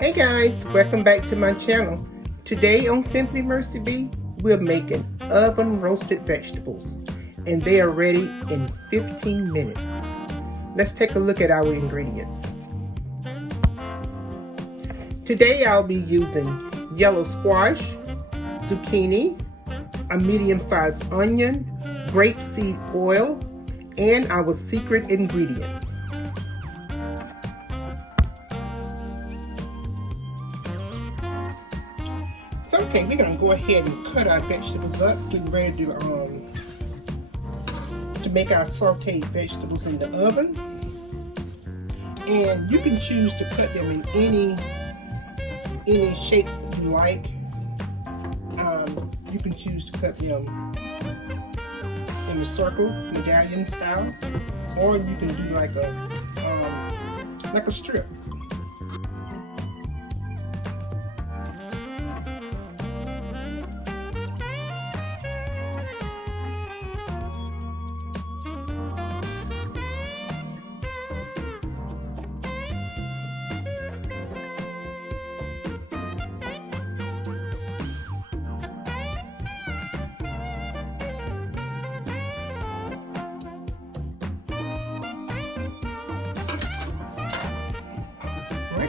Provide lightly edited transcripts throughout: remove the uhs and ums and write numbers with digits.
Hey guys, welcome back to my channel. Today on Simply Mercy B, we're making oven roasted vegetables and they are ready in 15 minutes. Let's take a look at our ingredients. Today I'll be using yellow squash, zucchini, a medium-sized onion, grapeseed oil, and our secret ingredient. So, okay, we're gonna go ahead and cut our vegetables up, getting ready to make our sauteed vegetables in the oven. And you can choose to cut them in any shape you like. You can choose to cut them in a circle, medallion style, or you can do like a strip.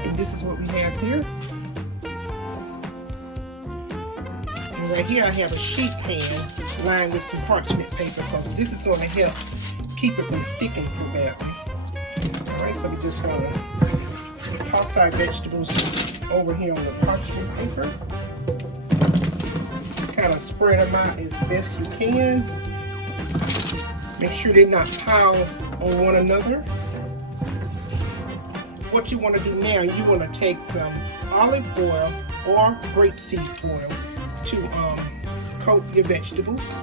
And this is what we have here. And right here I have a sheet pan lined with some parchment paper because this is going to help keep it from sticking so bad. Alright, so we're just going to toss our vegetables over here on the parchment paper. Kind of spread them out as best you can. Make sure they're not piled on one another. What you want to do now, you want to take some olive oil or grapeseed oil to coat your vegetables.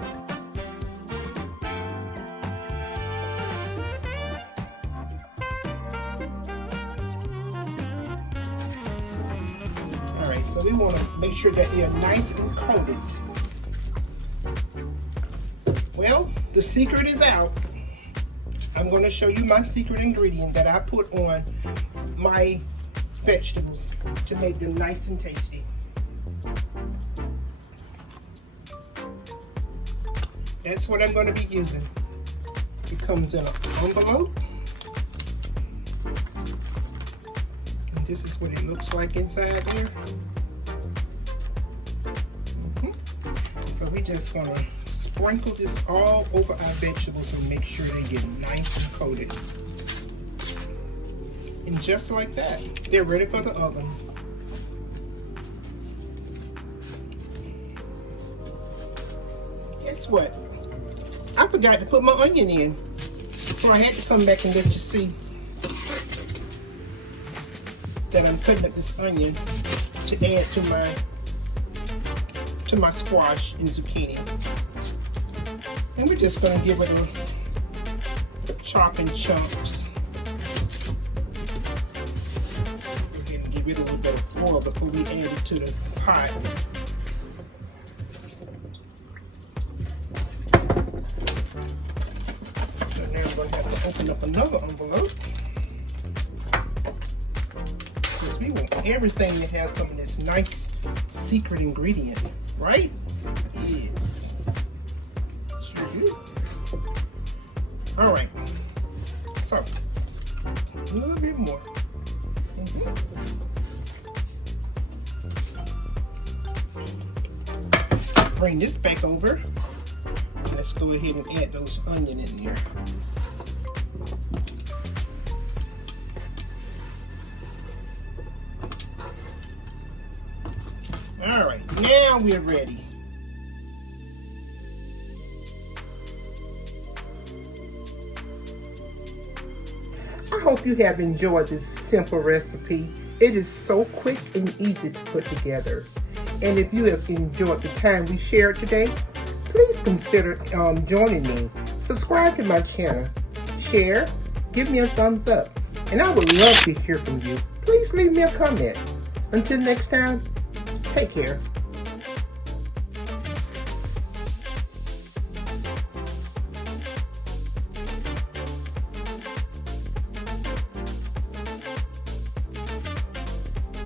Alright, so we want to make sure that they're nice and coated. Well, the secret is out. I'm going to show you my secret ingredient that I put on my vegetables to make them nice and tasty. That's what I'm going to be using. It comes in an envelope. And this is what it looks like inside here. So we just going to sprinkle this all over our vegetables and make sure they get nice and coated. And just like that, they're ready for the oven. Guess what? I forgot to put my onion in. So I had to come back and let you see that I'm cutting up this onion to add to my squash and zucchini. And we're just going to give it a chop in chunks. Again, give it a little bit of oil before we add it to the pot. So now we're going to have to open up another envelope. Because we want everything to have some of this nice secret ingredient, right? It is. All right, so a little bit more. Bring this back over. Let's go ahead and add those onion in there. All right, now we're ready. I hope you have enjoyed this simple recipe. It is so quick and easy to put together. And if you have enjoyed the time we shared today, please consider joining me. Subscribe to my channel, share, give me a thumbs up, and I would love to hear from you. Please leave me a comment. Until next time, take care.